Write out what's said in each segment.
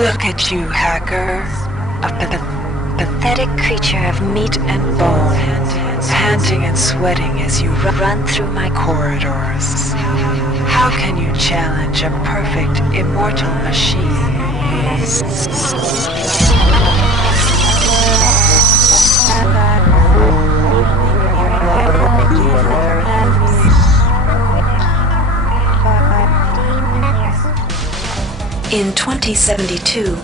Look at you, hacker. A pathetic creature of meat and bone, panting and sweating as you run through my corridors. How can you challenge a perfect, immortal machine? In 2072,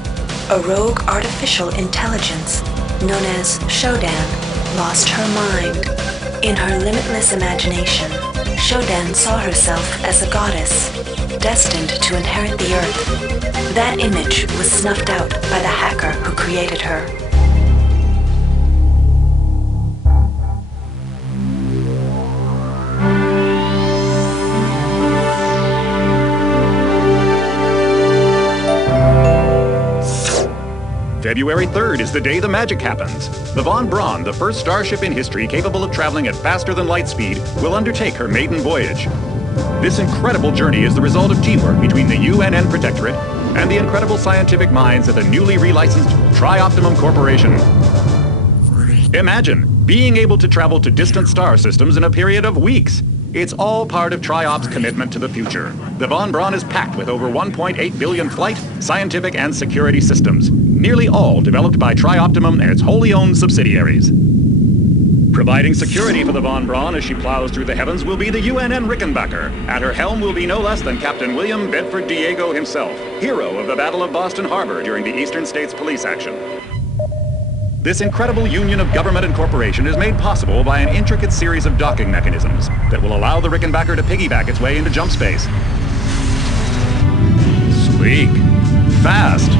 a rogue artificial intelligence known as Shodan lost her mind. In her limitless imagination, Shodan saw herself as a goddess, destined to inherit the earth. That image was snuffed out by the hacker who created her. February 3rd is the day the magic happens. The Von Braun, the first starship in history capable of traveling at faster than light speed, will undertake her maiden voyage. This incredible journey is the result of teamwork between the UNN Protectorate and the incredible scientific minds at the newly relicensed Tri-Optimum Corporation. Imagine being able to travel to distant star systems in a period of weeks. It's all part of Tri-Op's commitment to the future. The Von Braun is packed with over 1.8 billion flight, scientific, and security systems, nearly all developed by Tri-Optimum and its wholly owned subsidiaries. Providing security for the Von Braun as she plows through the heavens will be the UNN Rickenbacker. At her helm will be no less than Captain William Bedford Diego himself, hero of the Battle of Boston Harbor during the Eastern States Police action. This incredible union of government and corporation is made possible by an intricate series of docking mechanisms that will allow the Rickenbacker to piggyback its way into jump space. Sleek, fast,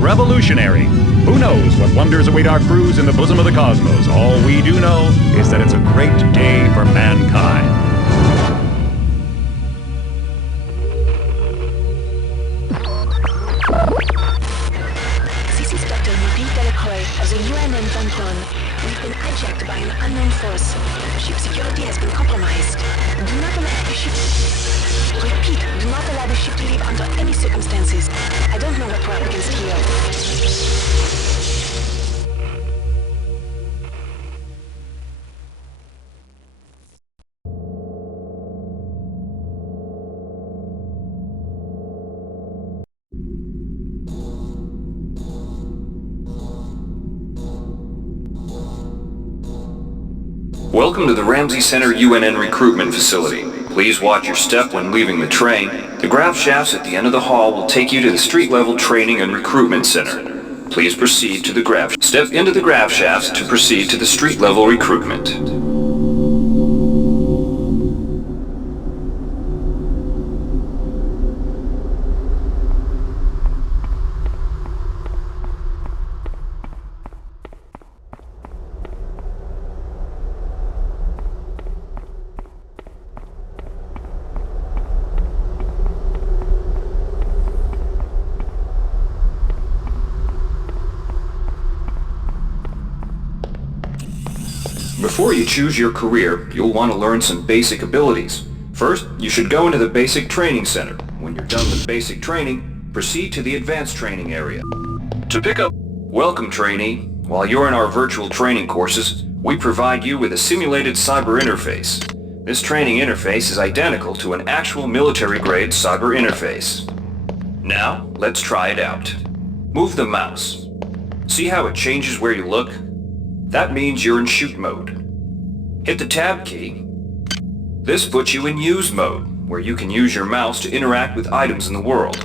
revolutionary. Who knows what wonders await our crews in the bosom of the cosmos? All we do know is that it's a great day for mankind. As a UNN Von Braun, we've been hijacked by an unknown force. Ship security has been compromised. Do not allow the ship... Repeat, do not allow the ship to leave under any circumstances. I don't know what we're up against here. Welcome to the Ramsey Center UNN recruitment facility. Please watch your step when leaving the train. The grav shafts at the end of the hall will take you to the street-level training and recruitment center. Please proceed to the grav. Step into the grav shafts to proceed to the street-level recruitment. Before you choose your career, you'll want to learn some basic abilities. First, you should go into the basic training center. When you're done with basic training, proceed to the advanced training area. To pick up... Welcome, trainee. While you're in our virtual training courses, we provide you with a simulated cyber interface. This training interface is identical to an actual military-grade cyber interface. Now, let's try it out. Move the mouse. See how it changes where you look? That means you're in shoot mode. Hit the tab key. This puts you in use mode, where you can use your mouse to interact with items in the world.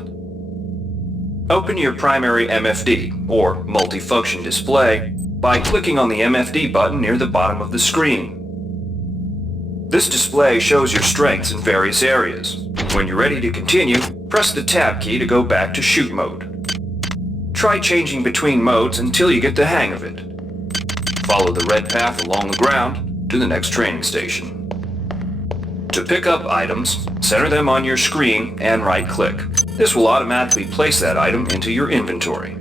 Open your primary MFD, or multifunction display, by clicking on the MFD button near the bottom of the screen. This display shows your strengths in various areas. When you're ready to continue, press the tab key to go back to shoot mode. Try changing between modes until you get the hang of it. Follow the red path along the ground to the next training station. To pick up items, center them on your screen and right-click. This will automatically place that item into your inventory.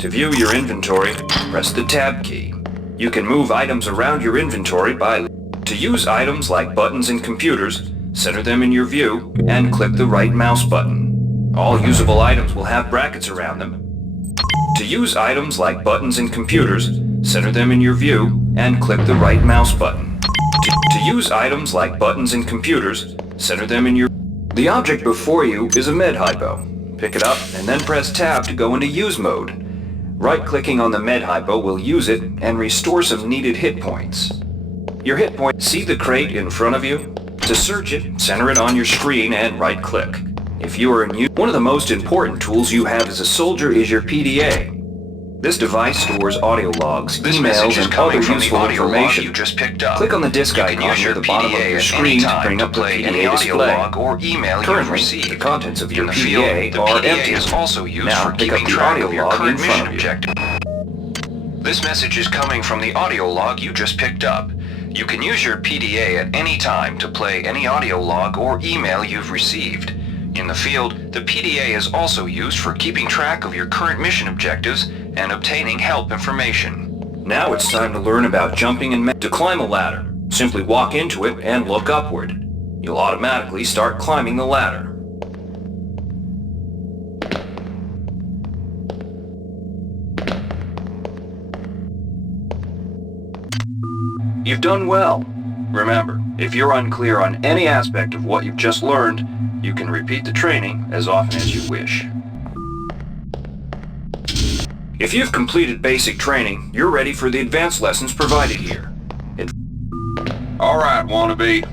To view your inventory, press the tab key. You can move items around your inventory by... To use items like buttons in computers, center them in your view and click the right mouse button. All usable items will have brackets around them. To use items like buttons in computers, center them in your view and click the right mouse button. To use items like buttons in computers, center them in your... The object before you is a med hypo. Pick it up and then press tab to go into use mode. Right-clicking on the med hypo will use it and restore some needed hit points. Your hit point, see the crate in front of you? To search it, center it on your screen and right-click. If you are in use, one of the most important tools you have as a soldier is your PDA. This device stores audio logs, emails, and other useful information. You just picked up. Click on the disk icon near the bottom of your screen to bring up the PDA display. Or email Currently, the contents of your PDA are empty. Is also used now for pick up keeping the track audio of your log in current mission front of you. objective. This message is coming from the audio log you just picked up. You can use your PDA at any time to play any audio log or email you've received. In the field, the PDA is also used for keeping track of your current mission objectives and obtaining help information. Now it's time to learn about jumping and to climb a ladder. Simply walk into it and look upward. You'll automatically start climbing the ladder. You've done well. Remember, if you're unclear on any aspect of what you've just learned, you can repeat the training as often as you wish. If you've completed basic training, you're ready for the advanced lessons provided here. Alright, wannabe.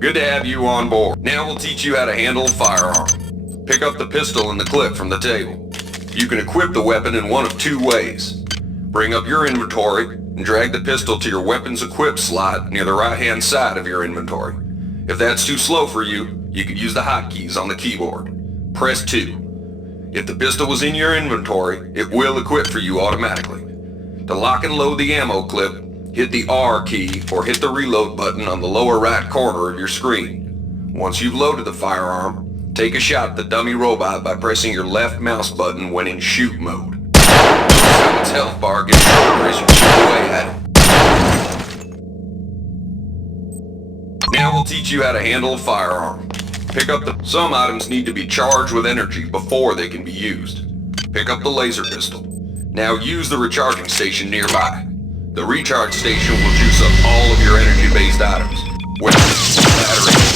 Good to have you on board. Now we'll teach you how to handle a firearm. Pick up the pistol and the clip from the table. You can equip the weapon in one of two ways. Bring up your inventory and drag the pistol to your weapons equip slot near the right-hand side of your inventory. If that's too slow for you, you can use the hotkeys on the keyboard. Press 2. If the pistol was in your inventory, it will equip for you automatically. To lock and load the ammo clip, hit the R key or hit the reload button on the lower right corner of your screen. Once you've loaded the firearm, take a shot at the dummy robot by pressing your left mouse button when in shoot mode. Its health bar gets shorter as you chip away at it. Now we'll teach you how to handle a firearm. Some items need to be charged with energy before they can be used. Pick up the laser pistol. Now use the recharging station nearby. The recharge station will juice up all of your energy-based items. Weapons, batteries.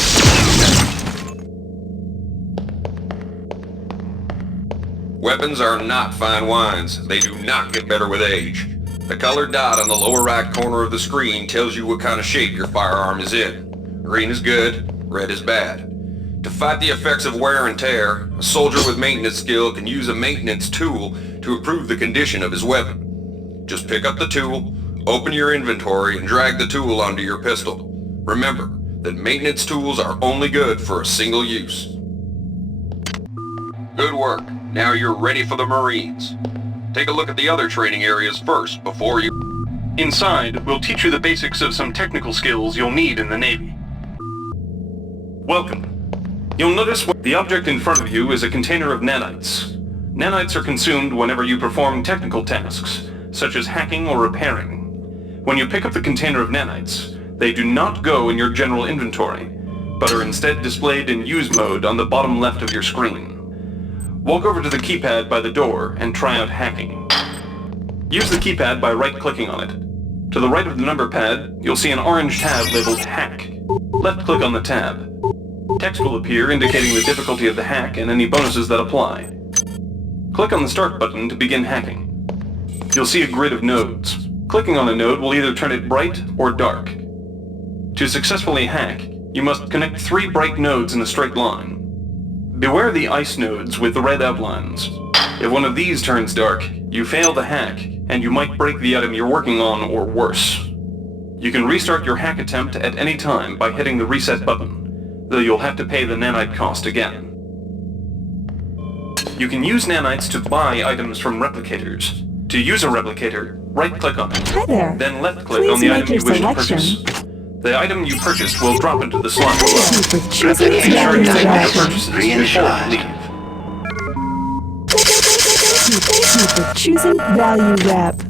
Weapons are not fine wines. They do not get better with age. The colored dot on the lower right corner of the screen tells you what kind of shape your firearm is in. Green is good, red is bad. To fight the effects of wear and tear, a soldier with maintenance skill can use a maintenance tool to improve the condition of his weapon. Just pick up the tool, open your inventory, and drag the tool onto your pistol. Remember that maintenance tools are only good for a single use. Good work. Now you're ready for the Marines. Take a look at the other training areas first before you... Inside, we'll teach you the basics of some technical skills you'll need in the Navy. Welcome. You'll notice the object in front of you is a container of nanites. Nanites are consumed whenever you perform technical tasks, such as hacking or repairing. When you pick up the container of nanites, they do not go in your general inventory, but are instead displayed in use mode on the bottom left of your screen. Walk over to the keypad by the door and try out hacking. Use the keypad by right-clicking on it. To the right of the number pad, you'll see an orange tab labeled Hack. Left-click on the tab. Text will appear indicating the difficulty of the hack and any bonuses that apply. Click on the Start button to begin hacking. You'll see a grid of nodes. Clicking on a node will either turn it bright or dark. To successfully hack, you must connect 3 bright nodes in a straight line. Beware the ice nodes with the red outlines. If one of these turns dark, you fail the hack, and you might break the item you're working on or worse. You can restart your hack attempt at any time by hitting the reset button, though you'll have to pay the nanite cost again. You can use nanites to buy items from replicators. To use a replicator, right-click on it. Hi there. Then left-click Please on the make item you your wish to selection. purchase. The item you purchased will drop into the slot below. Thank you for choosing Be sure to take Cybernetic. your purchases before you leave. Thank you for choosing Value Wrap.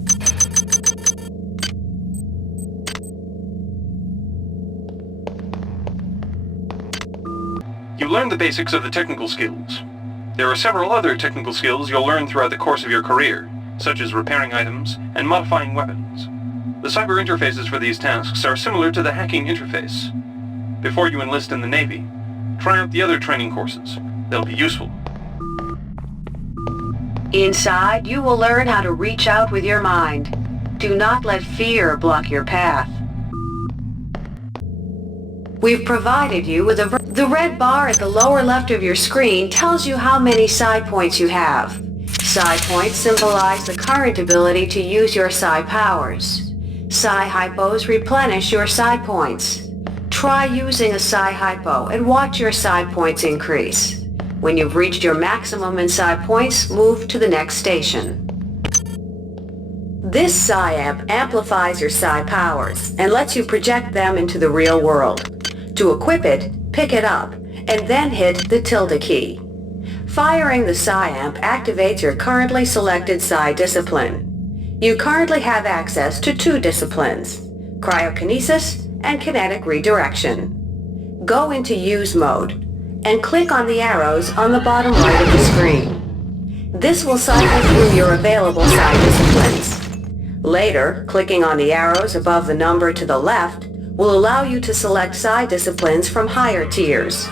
You learned the basics of the technical skills. There are several other technical skills you'll learn throughout the course of your career, such as repairing items and modifying weapons. The cyber interfaces for these tasks are similar to the hacking interface. Before you enlist in the Navy, try out the other training courses. They'll be useful. Inside, you will learn how to reach out with your mind. Do not let fear block your path. We've provided you with the red bar at the lower left of your screen tells you how many psi points you have. Psi points symbolize the current ability to use your psi powers. Psi hypos replenish your psi points. Try using a psi hypo and watch your psi points increase. When you've reached your maximum in psi points, move to the next station. This psi amp amplifies your psi powers and lets you project them into the real world. To equip it, pick it up, and then hit the tilde key. Firing the psi amp activates your currently selected psi discipline. You currently have access to 2 disciplines, cryokinesis and kinetic redirection. Go into use mode and click on the arrows on the bottom right of the screen. This will cycle through your available psi disciplines. Later, clicking on the arrows above the number to the left will allow you to select psi disciplines from higher tiers.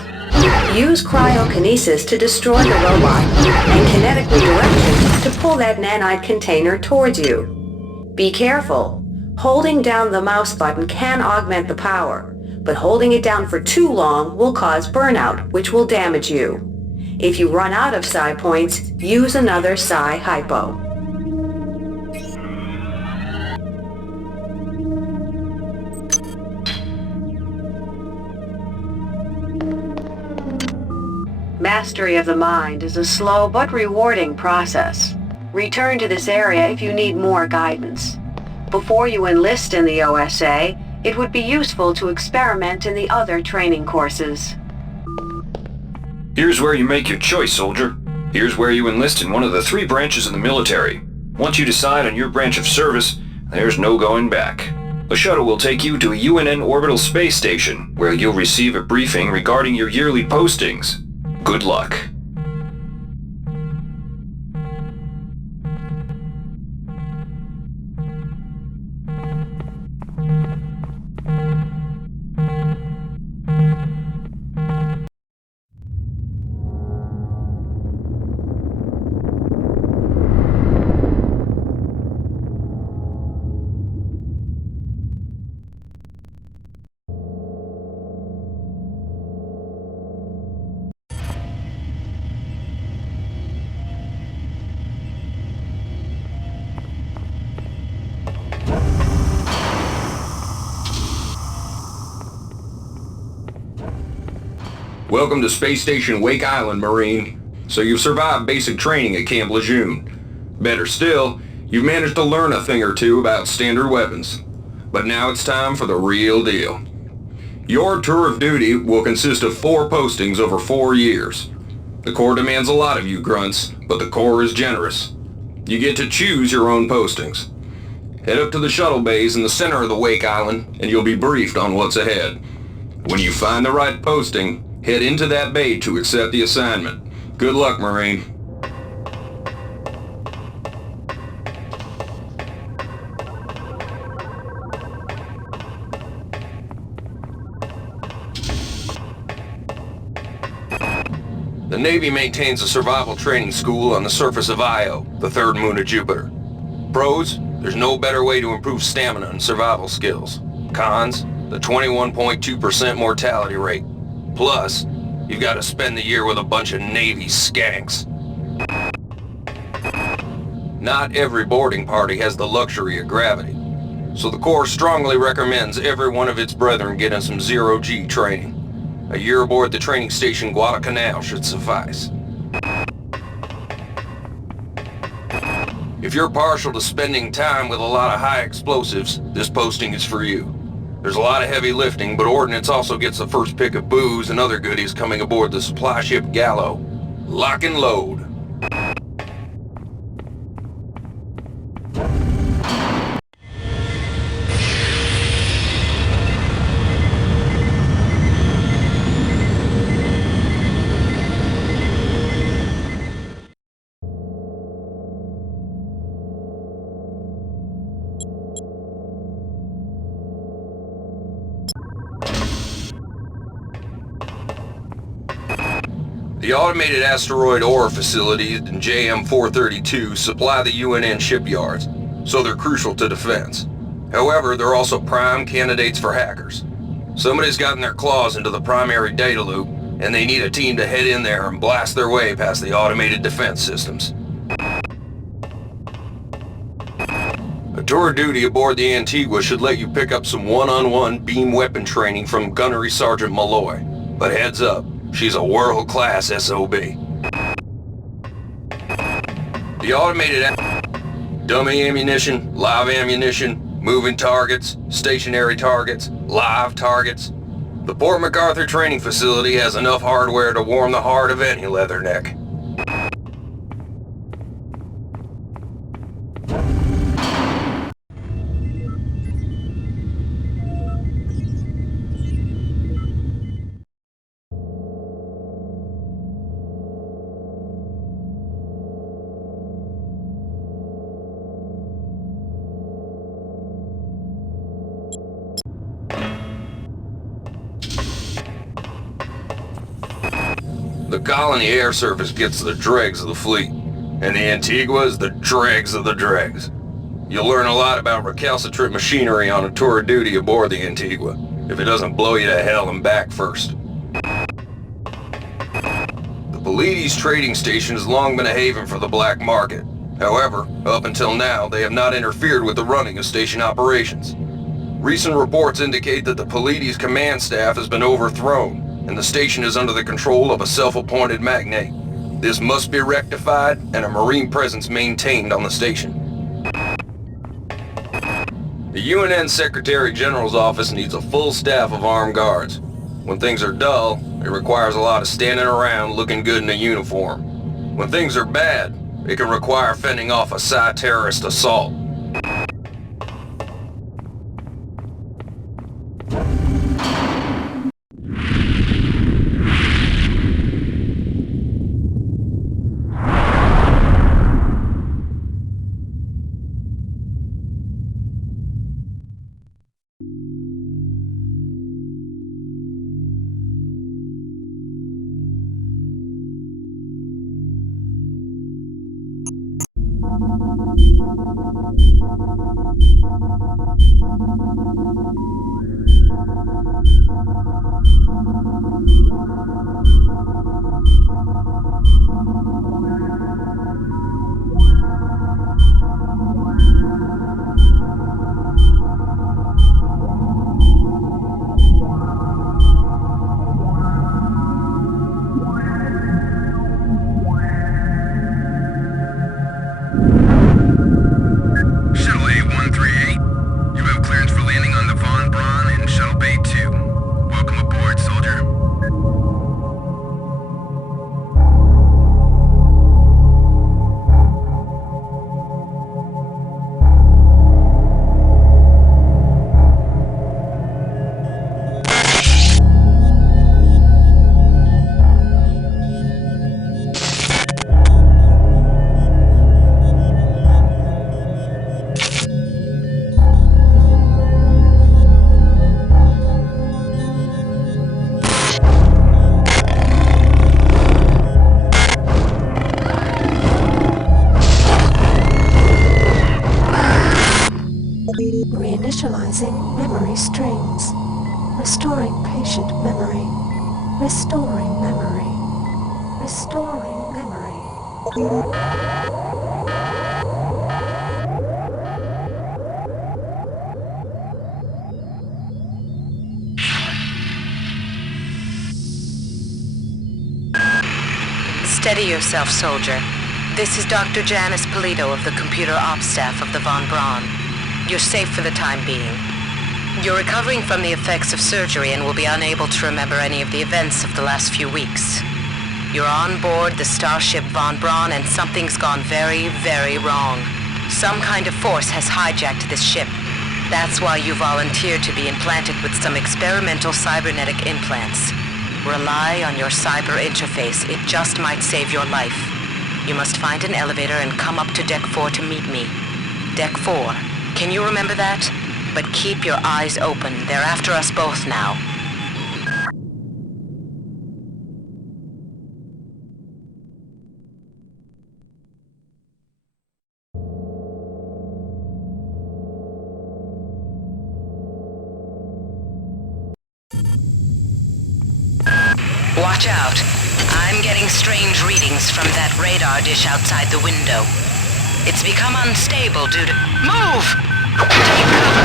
Use cryokinesis to destroy the robot and kinetic redirection to pull that nanite container towards you. Be careful. Holding down the mouse button can augment the power, but holding it down for too long will cause burnout, which will damage you. If you run out of psi points, use another psi hypo. Mastery of the mind is a slow but rewarding process. Return to this area if you need more guidance. Before you enlist in the OSA, it would be useful to experiment in the other training courses. Here's where you make your choice, soldier. Here's where you enlist in one of the 3 branches of the military. Once you decide on your branch of service, there's no going back. The shuttle will take you to a UNN orbital space station, where you'll receive a briefing regarding your yearly postings. Good luck. Welcome to Space Station Wake Island, Marine. So you've survived basic training at Camp Lejeune. Better still, you've managed to learn a thing or two about standard weapons. But now it's time for the real deal. Your tour of duty will consist of 4 postings over 4 years. The Corps demands a lot of you grunts, but the Corps is generous. You get to choose your own postings. Head up to the shuttle bays in the center of the Wake Island, and you'll be briefed on what's ahead. When you find the right posting, head into that bay to accept the assignment. Good luck, Marine. The Navy maintains a survival training school on the surface of Io, the 3rd moon of Jupiter. Pros, there's no better way to improve stamina and survival skills. Cons, the 21.2% mortality rate. Plus, you've got to spend the year with a bunch of Navy skanks. Not every boarding party has the luxury of gravity, so the Corps strongly recommends every one of its brethren getting some zero-G training. A year aboard the training station Guadalcanal should suffice. If you're partial to spending time with a lot of high explosives, this posting is for you. There's a lot of heavy lifting, but Ordnance also gets the first pick of booze and other goodies coming aboard the supply ship Gallo. Lock and load. The automated asteroid ore facilities in JM-432 supply the UNN shipyards, so they're crucial to defense. However, they're also prime candidates for hackers. Somebody's gotten their claws into the primary data loop, and they need a team to head in there and blast their way past the automated defense systems. A tour of duty aboard the Antigua should let you pick up some one-on-one beam weapon training from Gunnery Sergeant Malloy. But heads up, she's a world-class SOB. The automated dummy ammunition, live ammunition, moving targets, stationary targets, live targets. The Port MacArthur training facility has enough hardware to warm the heart of any leatherneck. The colony air surface gets the dregs of the fleet, and the Antigua is the dregs of the dregs. You'll learn a lot about recalcitrant machinery on a tour of duty aboard the Antigua, if it doesn't blow you to hell and back first. The Pleiades trading station has long been a haven for the black market. However, up until now, they have not interfered with the running of station operations. Recent reports indicate that the Pleiades command staff has been overthrown, and the station is under the control of a self-appointed magnate. This must be rectified and a Marine presence maintained on the station. The UNN Secretary General's office needs a full staff of armed guards. When things are dull, it requires a lot of standing around looking good in a uniform. When things are bad, it can require fending off a Psi-terrorist assault. Reinitializing memory strings. Restoring patient memory. Restoring memory. Restoring memory. Steady yourself, soldier. This is Dr. Janice Polito of the computer ops staff of the Von Braun. You're safe for the time being. You're recovering from the effects of surgery and will be unable to remember any of the events of the last few weeks. You're on board the starship Von Braun and something's gone very, very wrong. Some kind of force has hijacked this ship. That's why you volunteered to be implanted with some experimental cybernetic implants. Rely on your cyber interface. It just might save your life. You must find an elevator and come up to Deck 4 to meet me. Deck 4. Can you remember that? But keep your eyes open. They're after us both now. Watch out. I'm getting strange readings from that radar dish outside the window. It's become unstable due to... Move! Take cover!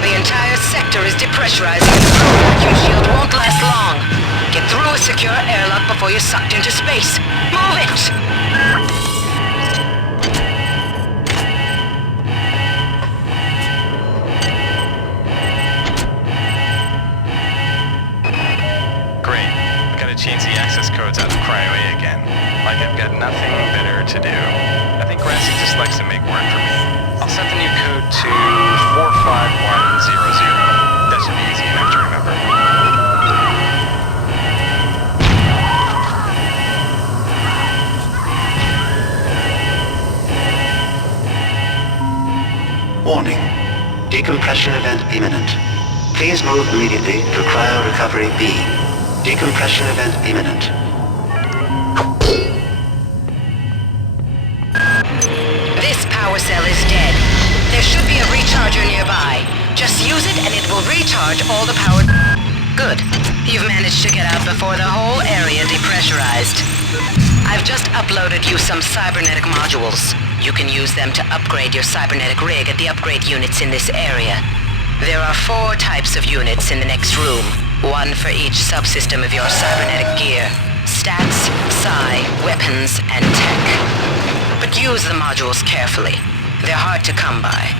The entire sector is depressurizing and the flow vacuum shield won't last long. Get through a secure airlock before you're sucked into space. Move it! Great. Gotta change the access codes out of Cryo A again. Like I've got nothing better to do. I think Grassy just likes to make work for me. I'll set the new code to 45100. That should be easy enough to remember. Warning. Decompression event imminent. Please move immediately to Cryo Recovery B. Decompression event imminent. This power cell is dead. There should be a recharger nearby. Just use it and it will recharge all the power... Good. You've managed to get out before the whole area depressurized. I've just uploaded you some cybernetic modules. You can use them to upgrade your cybernetic rig at the upgrade units in this area. There are 4 types of units in the next room. 1 for each subsystem of your cybernetic gear. Stats, psi, weapons, and tech. But use the modules carefully. They're hard to come by.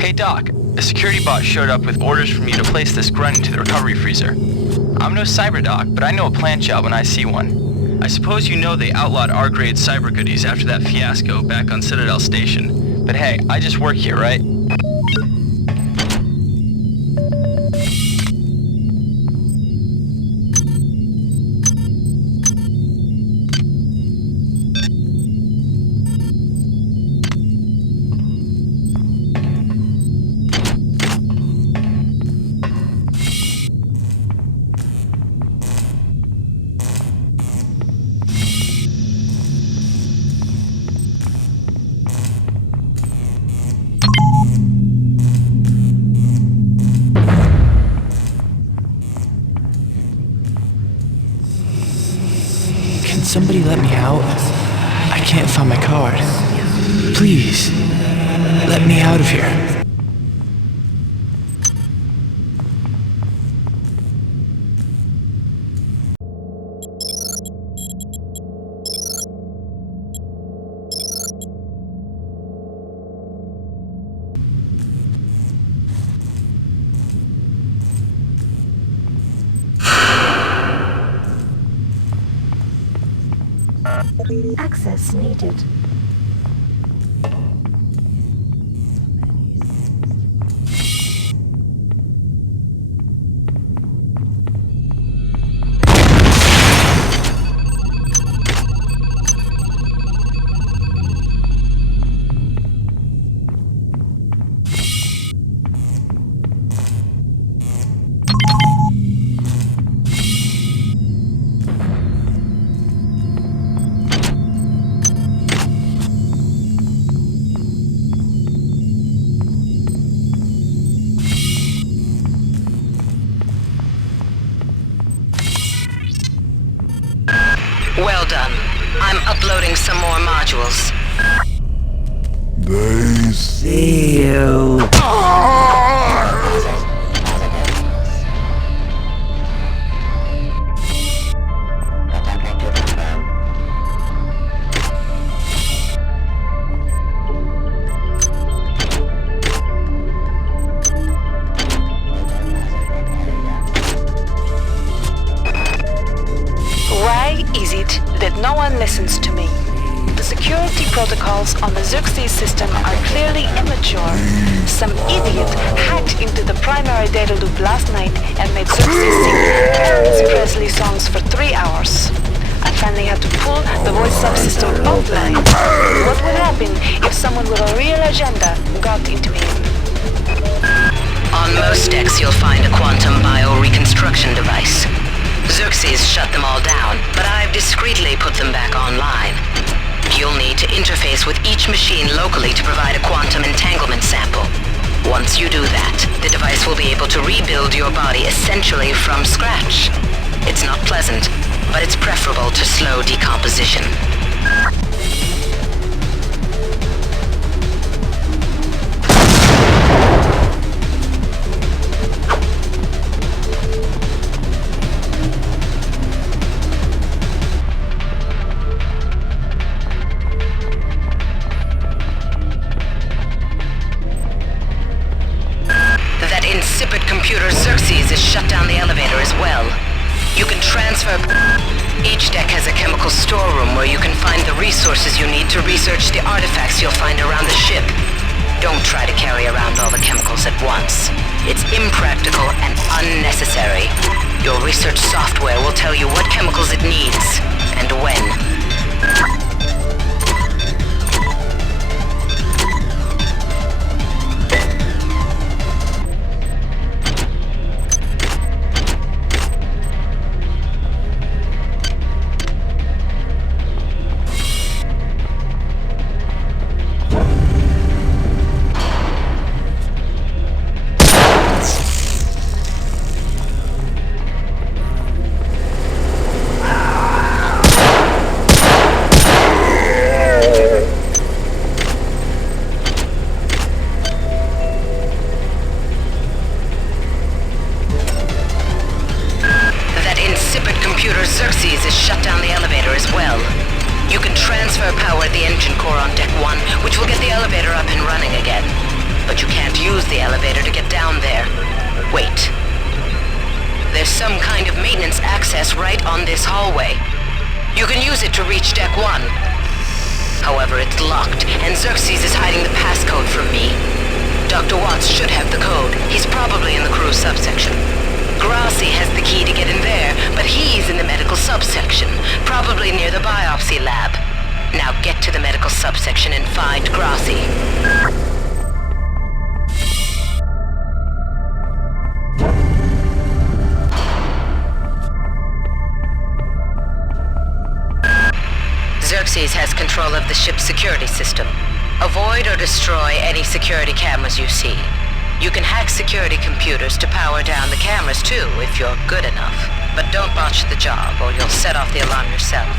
Hey Doc, a security bot showed up with orders from you to place this grunt into the recovery freezer. I'm no cyber doc, but I know a plant job when I see one. I suppose you know they outlawed R-grade cyber goodies after that fiasco back on Citadel Station. But hey, I just work here, right? Somebody let me out. I can't find my card. Please, let me out of here. Access needed. I'm uploading some more modules. They see you. Why is it that no one listens to me? The security protocols on the Xerxes system are clearly immature. Some idiot hacked into the primary data loop last night and made Xerxes sing Elvis Presley songs for 3 hours. I finally had to pull the voice subsystem offline. What would happen if someone with a real agenda got into him? On most decks you'll find a quantum bioreconstruction device. Xerxes shut them all down, but I've discreetly put them back online. You'll need to interface with each machine locally to provide a quantum entanglement sample. Once you do that, the device will be able to rebuild your body essentially from scratch. It's not pleasant, but it's preferable to slow decomposition. Insipid computer Xerxes has shut down the elevator as well. You can transfer... Each deck has a chemical storeroom where you can find the resources you need to research the artifacts you'll find around the ship. Don't try to carry around all the chemicals at once. It's impractical and unnecessary. Your research software will tell you what chemicals it needs, and when. Xerxes has shut down the elevator as well. You can transfer power at the engine core on Deck 1, which will get the elevator up and running again. But you can't use the elevator to get down there. Wait. There's some kind of maintenance access right on this hallway. You can use it to reach Deck 1. However, it's locked, and Xerxes is hiding the passcode from me. Dr. Watts should have the code. He's probably in the crew subsection. Grassi has the key to get in there, but he's in the medical subsection, probably near the biopsy lab. Now get to the medical subsection and find Grassi. Xerxes has control of the ship's security system. Avoid or destroy any security cameras you see. You can hack security computers to power down the cameras too, if you're good enough. But don't botch the job, or you'll set off the alarm yourself.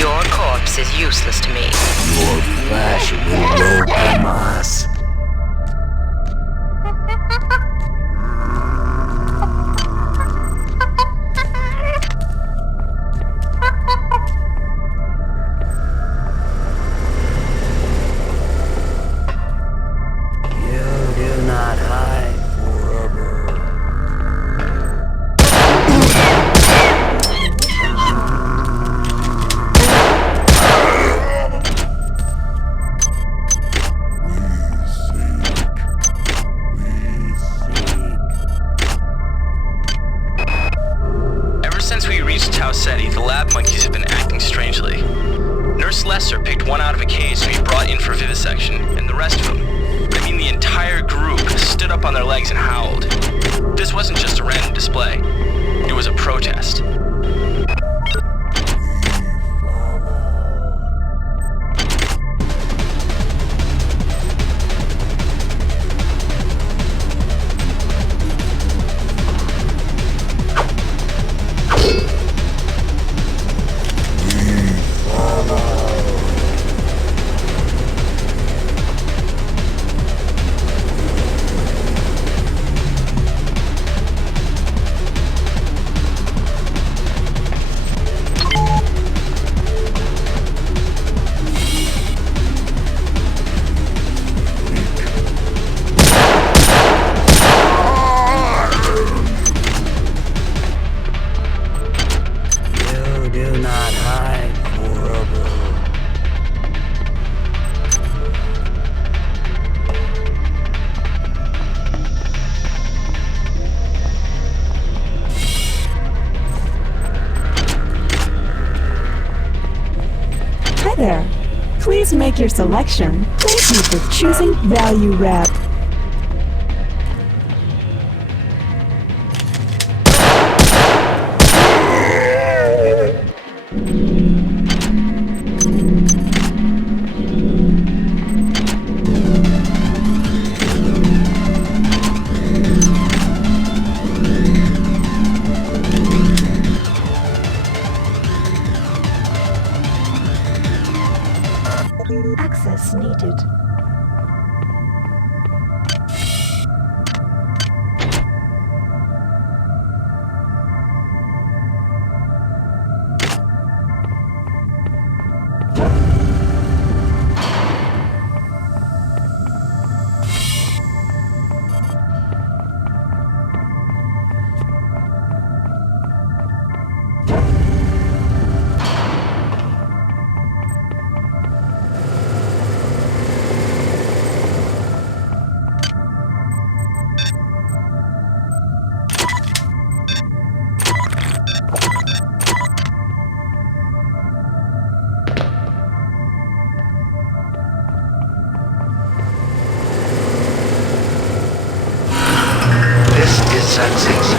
Your corpse is useless to me. Your flesh will roll from us. The lab monkeys have been acting strangely. Nurse Lesser picked one out of a cage to be brought in for vivisection, and the rest of them, I mean the entire group, stood up on their legs and howled. This wasn't just a random display. It was a protest. like your selection. Thank you for choosing Value Wrap. Access needed. Necessities.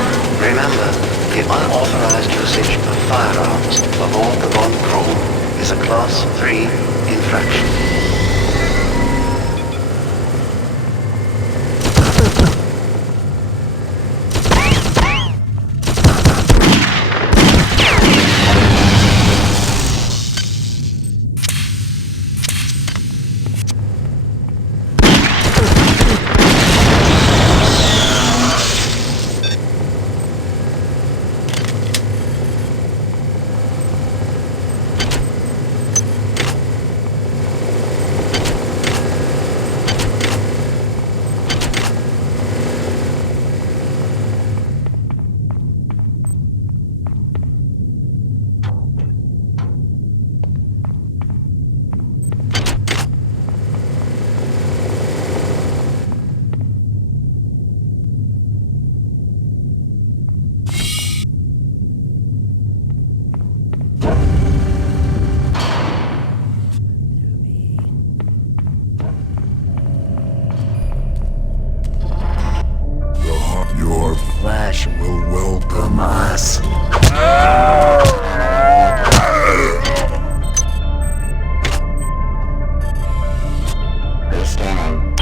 Remember, the unauthorized usage of firearms aboard the Bond crew is a Class 3 infraction. Flash will welcome us. Rescanning.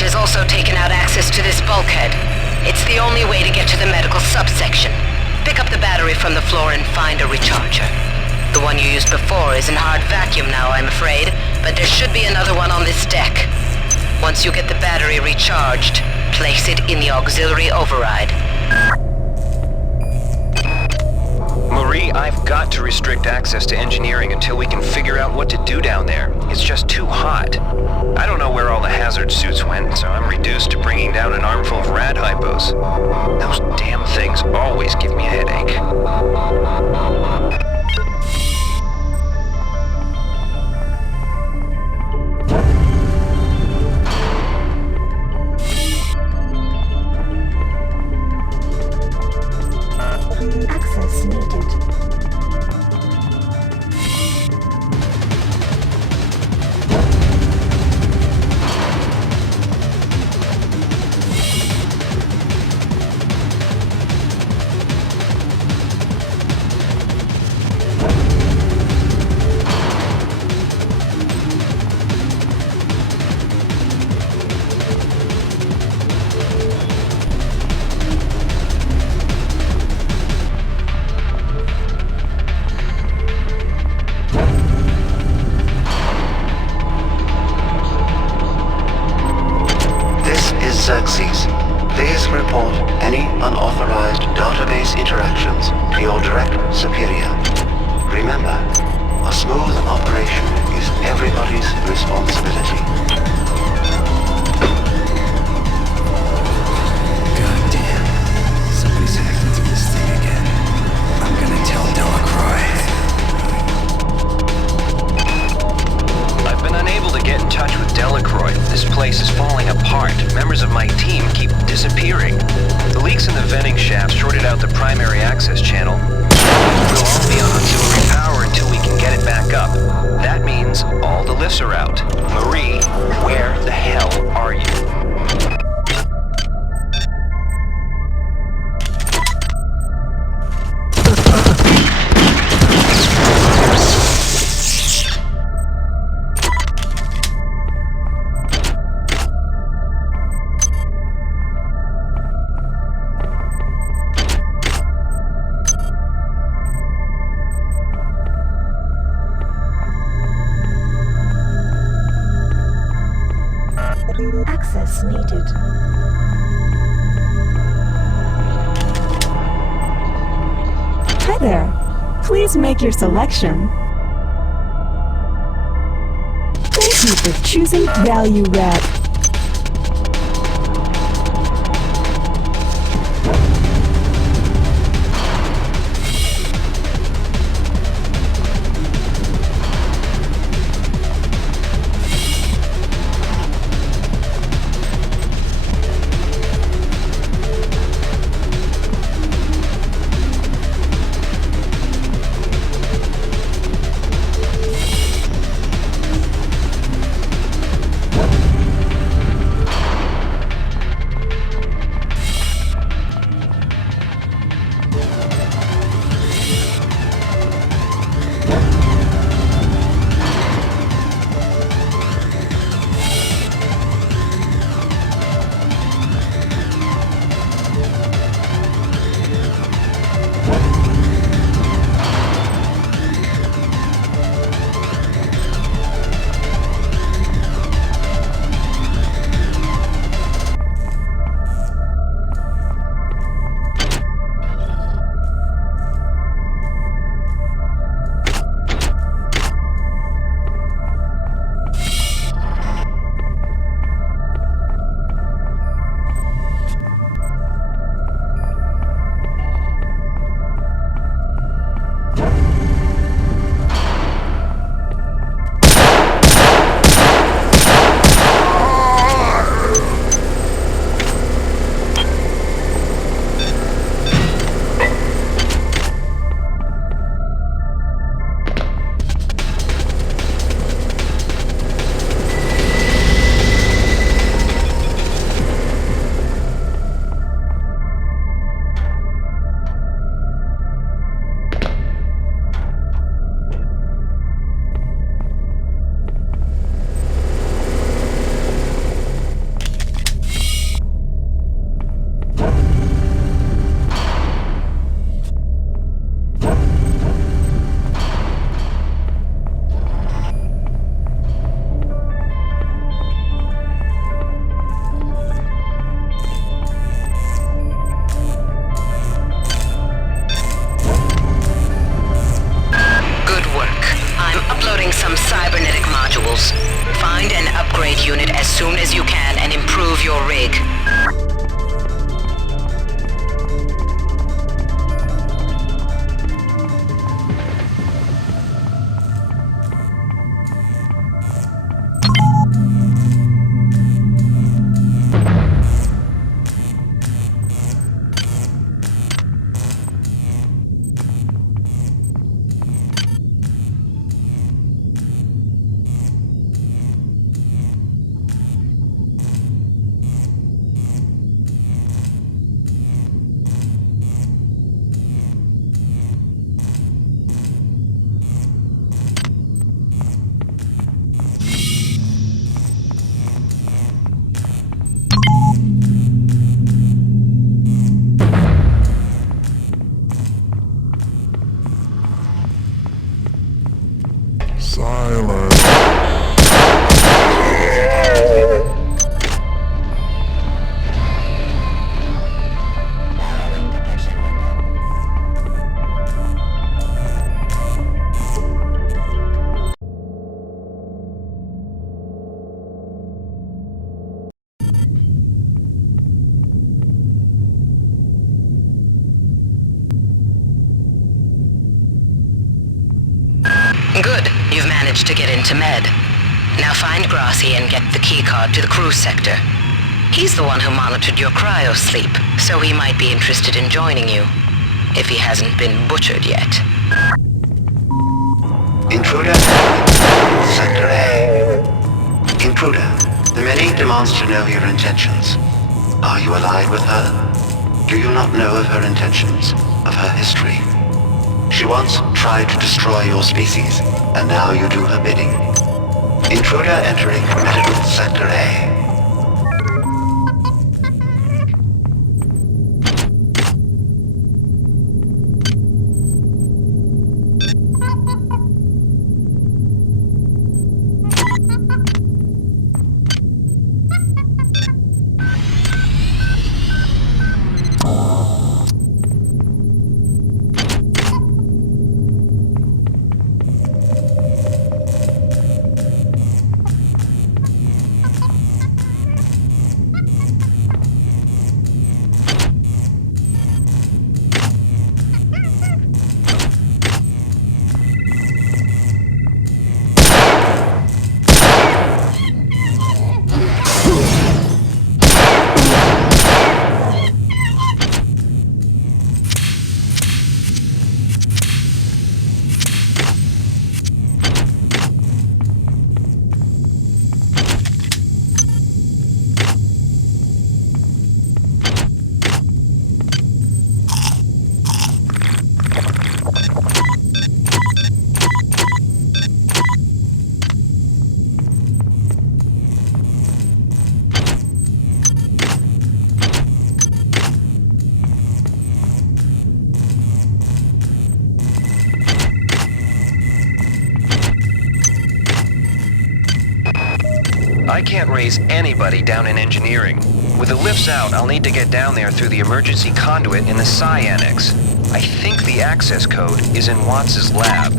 Has also taken out access to this bulkhead. It's the only way to get to the medical subsection. Pick up the battery from the floor and find a recharger. The one you used before is in hard vacuum now, I'm afraid, but there should be another one on this deck. Once you get the battery recharged, place it in the auxiliary override. Marie, I've got to restrict access to engineering until we can figure out what to do down there. It's just too hot. I don't know where all the hazard suits went, so I'm reduced to bringing down an armful of rad hypos. Those damn things always give me a headache. Access needed. superior. Remember, a smooth operation is everybody's responsibility. Goddamn. Somebody's hacked into this thing again. I'm gonna tell Delacroix. I've been unable to get in touch with Delacroix. This place is falling apart. Members of my team keep disappearing. The leaks in the venting shaft shorted out the primary access channel. We'll all be on auxiliary power until we can get it back up. That means all the lifts are out. Marie, where the hell are you? Access needed. Hi there. Please make your selection. Thank you for choosing Value Wrap. Some cybernetic modules. Find an upgrade unit as soon as you can and improve your rig. Good. You've managed to get into Med. Now find Grassi and get the keycard to the cruise sector. He's the one who monitored your cryo-sleep, so he might be interested in joining you. If he hasn't been butchered yet. Intruder, Sector A. Intruder, the Many demands to know your intentions. Are you allied with her? Do you not know of her intentions, of her history? She once tried to destroy your species, and now you do her bidding. Intruder entering Medical Sector A. I can't raise anybody down in engineering. With the lifts out, I'll need to get down there through the emergency conduit in the Psi Annex. I think the access code is in Watts' lab.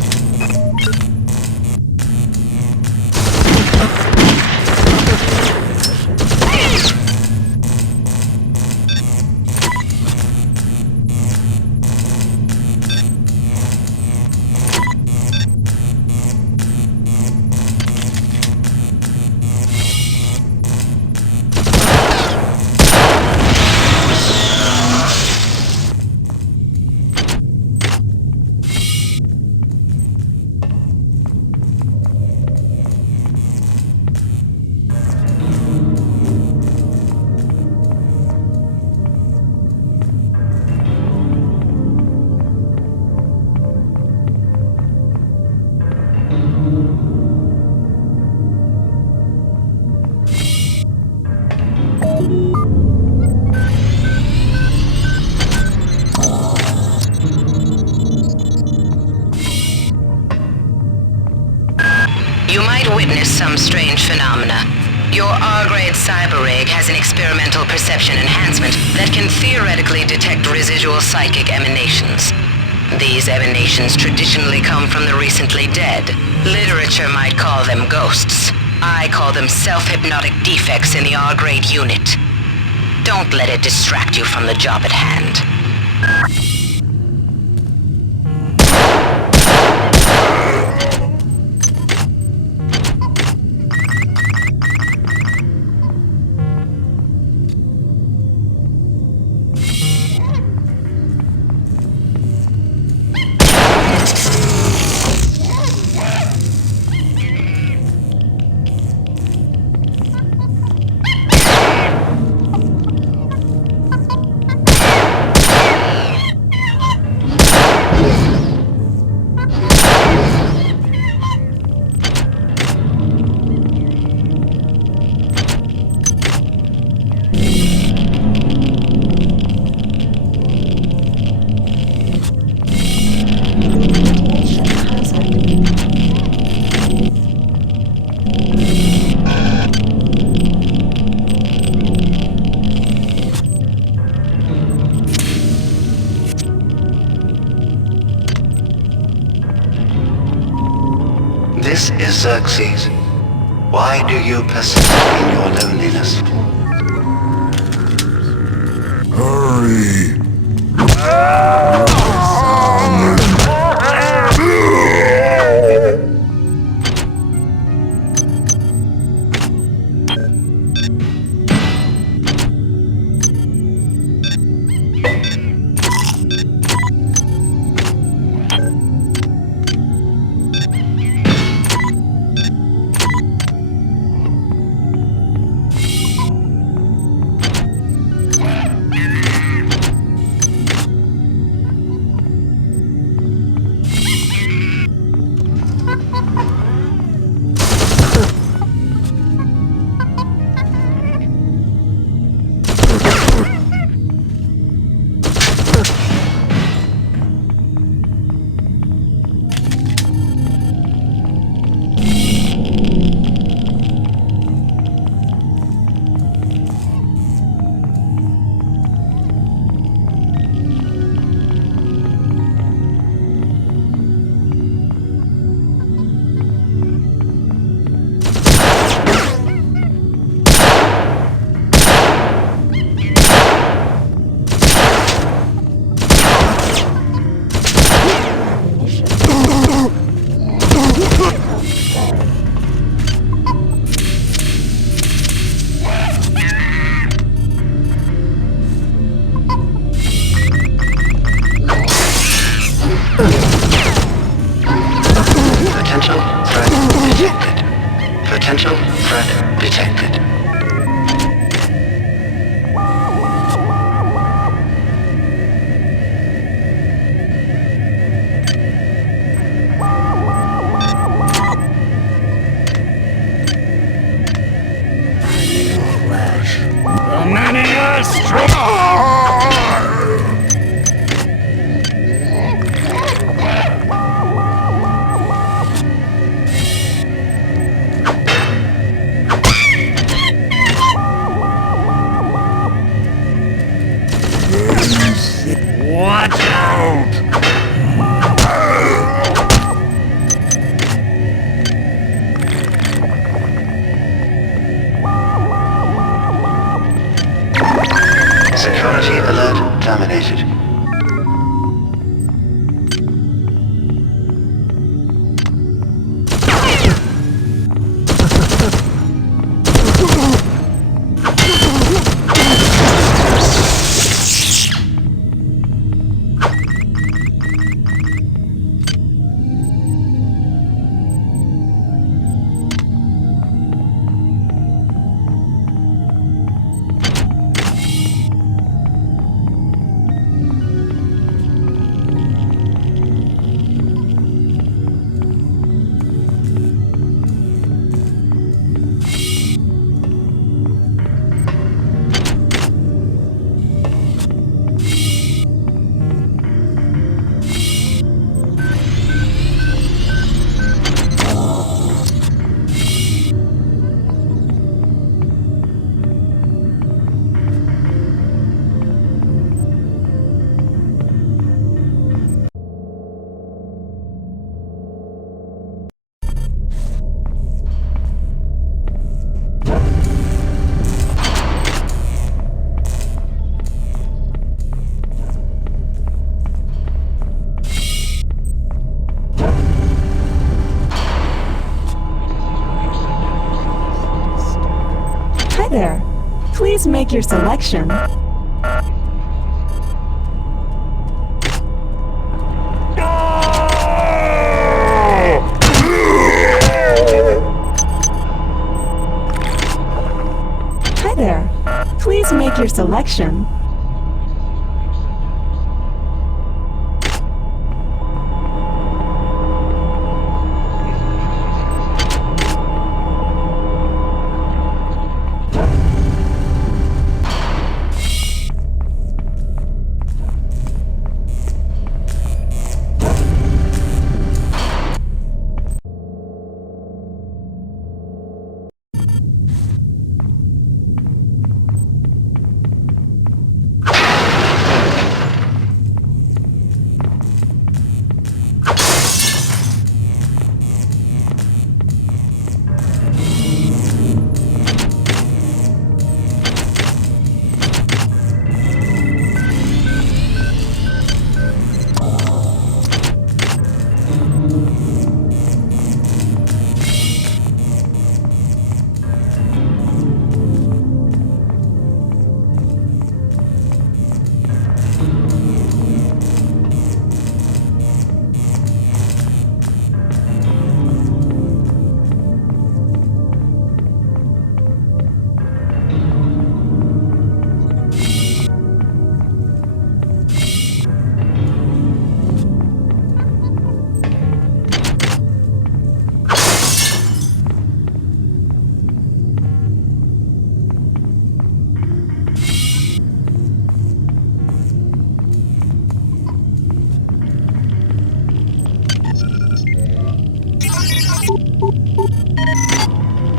Some strange phenomena. Your R-grade cyber rig has an experimental perception enhancement that can theoretically detect residual psychic emanations. These emanations traditionally come from the recently dead. Literature might call them ghosts. I call them self-hypnotic defects in the R-grade unit. Don't let it distract you from the job at hand. This is Xerxes. Why do you persist in your loneliness? Hurry! Potential threat detected. Potential threat detected. Watch out! Security alert terminated. There. Please make your selection. Hi there. Please make your selection.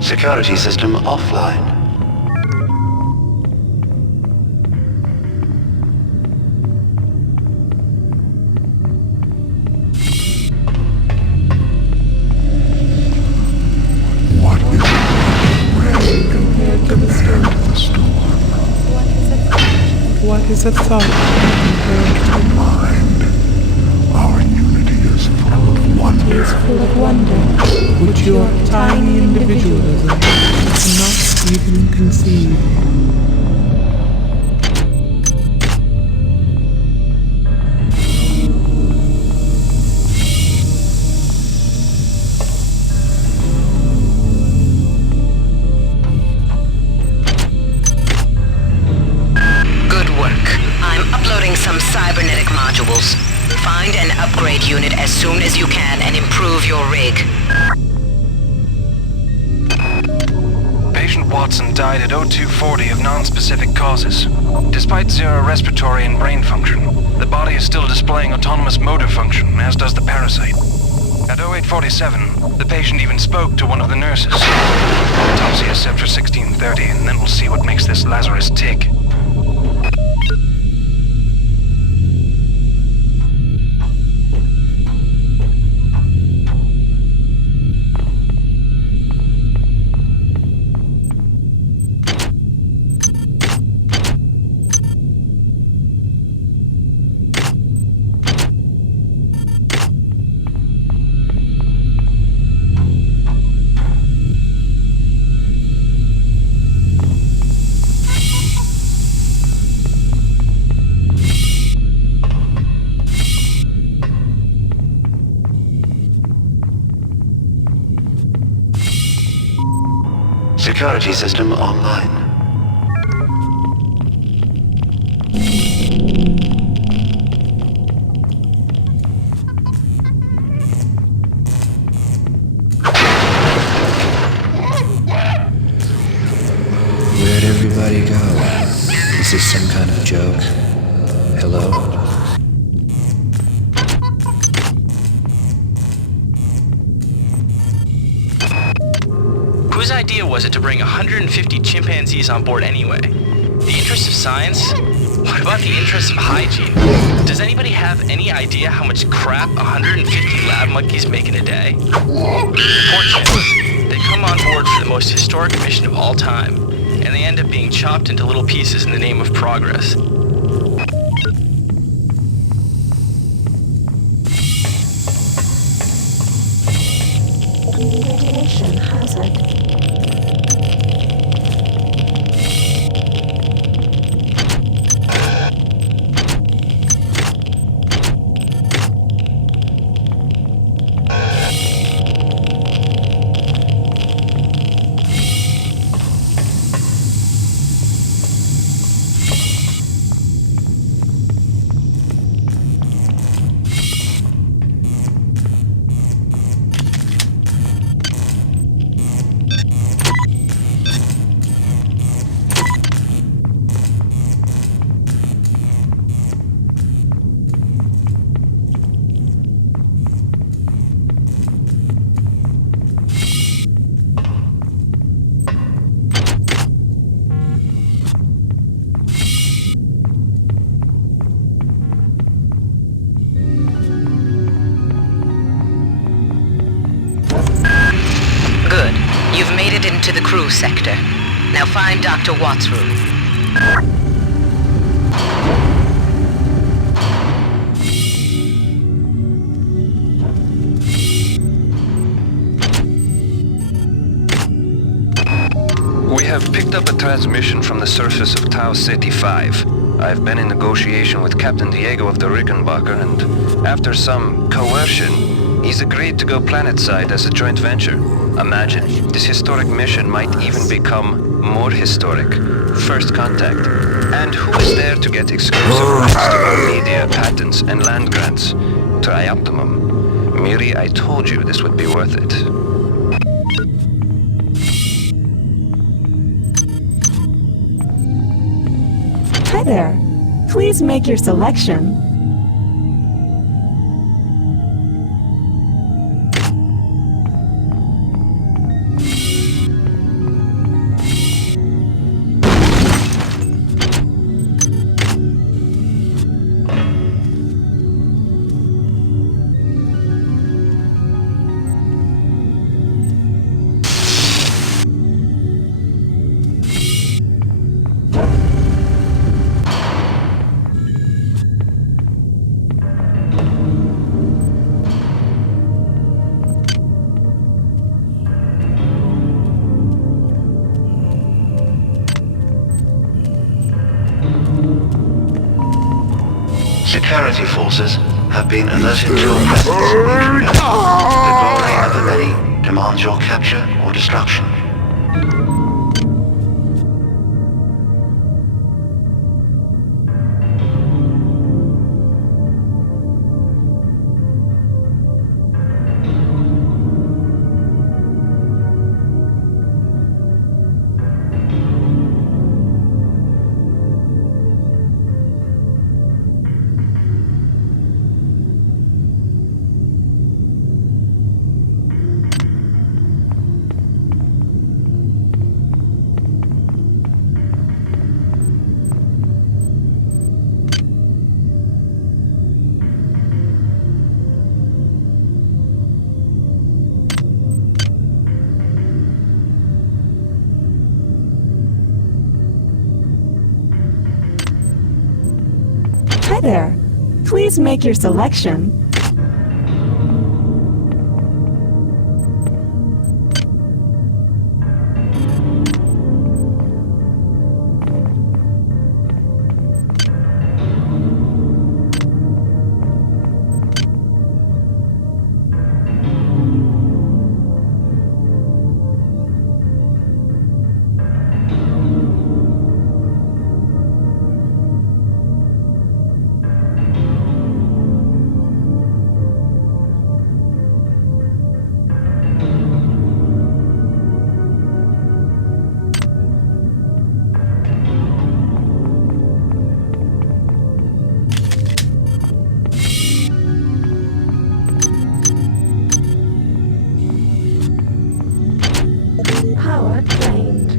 Security system offline. What is a thought compared to mind? Our unity is full of wonder. Is full of wonder. Which your tiny individualism cannot even conceive. as you can and improve your rig. Patient Watson died at 0240 of non-specific causes. Despite zero respiratory and brain function, the body is still displaying autonomous motor function, as does the parasite. At 0847, the patient even spoke to one of the nurses. Autopsy is set for 1630, and then we'll see what makes this Lazarus tick. Security system online. Where'd everybody go? Is this some kind of joke? Hello? Whose idea was it to bring 150 chimpanzees on board anyway? The interest of science? What about the interest of hygiene? Does anybody have any idea how much crap 150 lab monkeys make in a day? Poor chimps. They come on board for the most historic mission of all time, and they end up being chopped into little pieces in the name of progress. Radiation hazard. You've made it into the crew sector. Now find Dr. Watt's room. We have picked up a transmission from the surface of Tau Ceti 5. I've been in negotiation with Captain Diego of the Rickenbacker, and after some coercion, he's agreed to go planetside as a joint venture. Imagine, this historic mission might even become more historic. First contact. And who is there to get exclusive rights to our media, patents, and land grants? Trioptimum. Miri, I told you this would be worth it. Hi there. Please make your selection. Security forces have been alerted to your presence in the intruder. The glory of the many demands your capture or destruction. there. Please make your selection. Power drained.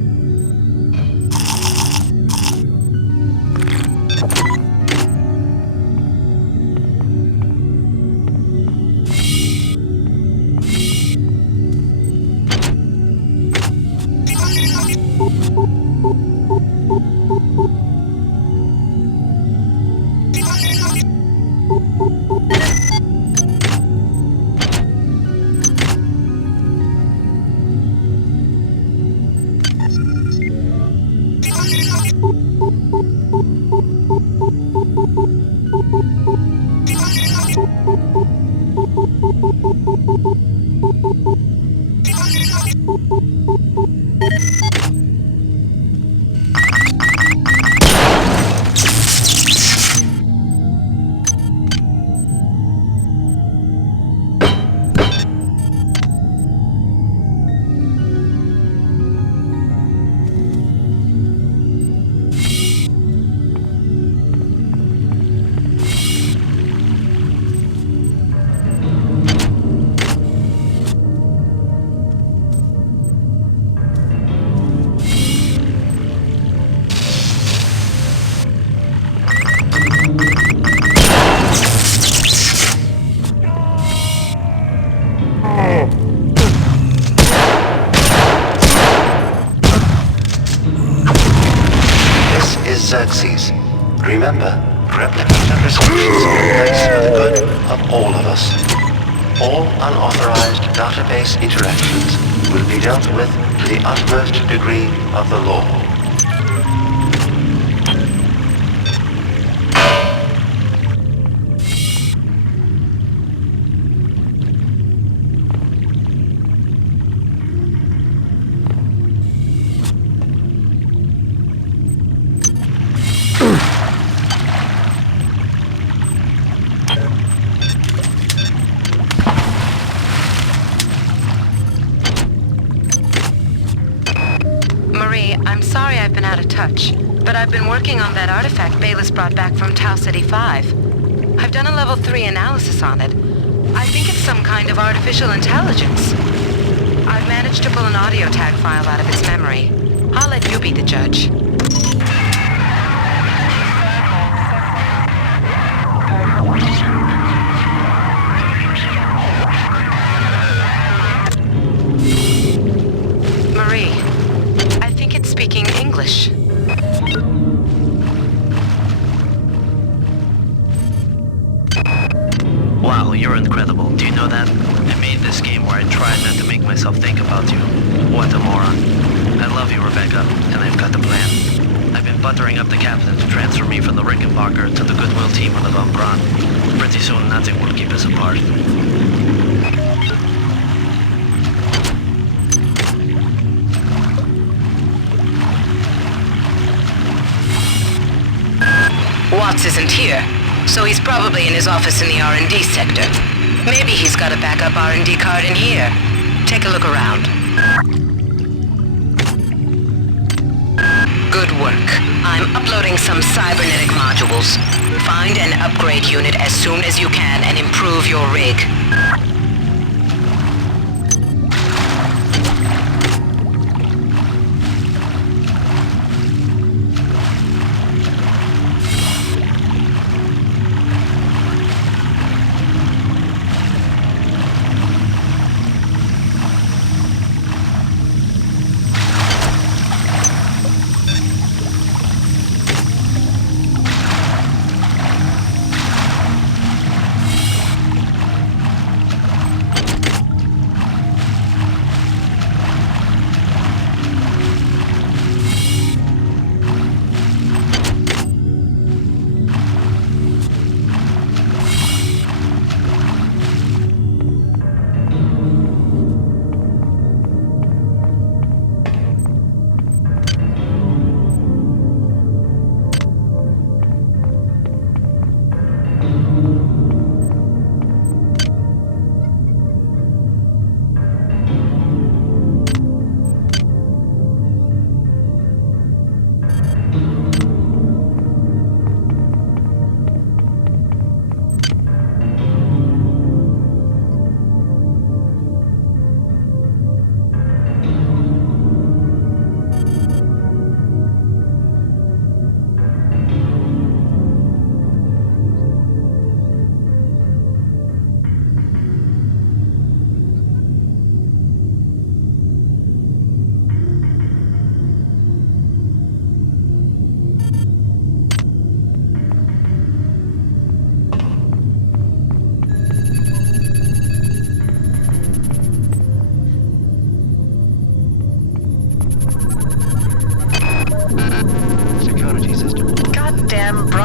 Xerxes. Remember, replicator restrictions in place for the good of all of us. All unauthorized database interactions will be dealt with to the utmost degree of the law. I'm sorry I've been out of touch, but I've been working on that artifact Bayless brought back from Tau City 5. I've done a level 3 analysis on it. I think it's some kind of artificial intelligence. I've managed to pull an audio tag file out of its memory. I'll let you be the judge. Speaking English. Wow, you're incredible. Do you know that? I made this game where I tried not to make myself think about you. What a moron. I love you, Rebecca, and I've got the plan. I've been buttering up the captain to transfer me from the Rickenbacker to the Goodwill team on the Von Braun. Pretty soon nothing will keep us apart. Watts isn't here, so he's probably in his office in the R&D sector. Maybe he's got a backup R&D card in here. Take a look around. Good work. I'm uploading some cybernetic modules. Find an upgrade unit as soon as you can and improve your rig.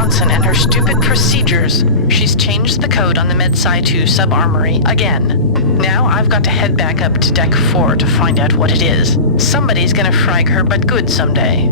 Johnson and her stupid procedures. She's changed the code on the MedSci 2 sub-armory again. Now I've got to head back up to Deck 4 to find out what it is. Somebody's gonna frag her but good someday.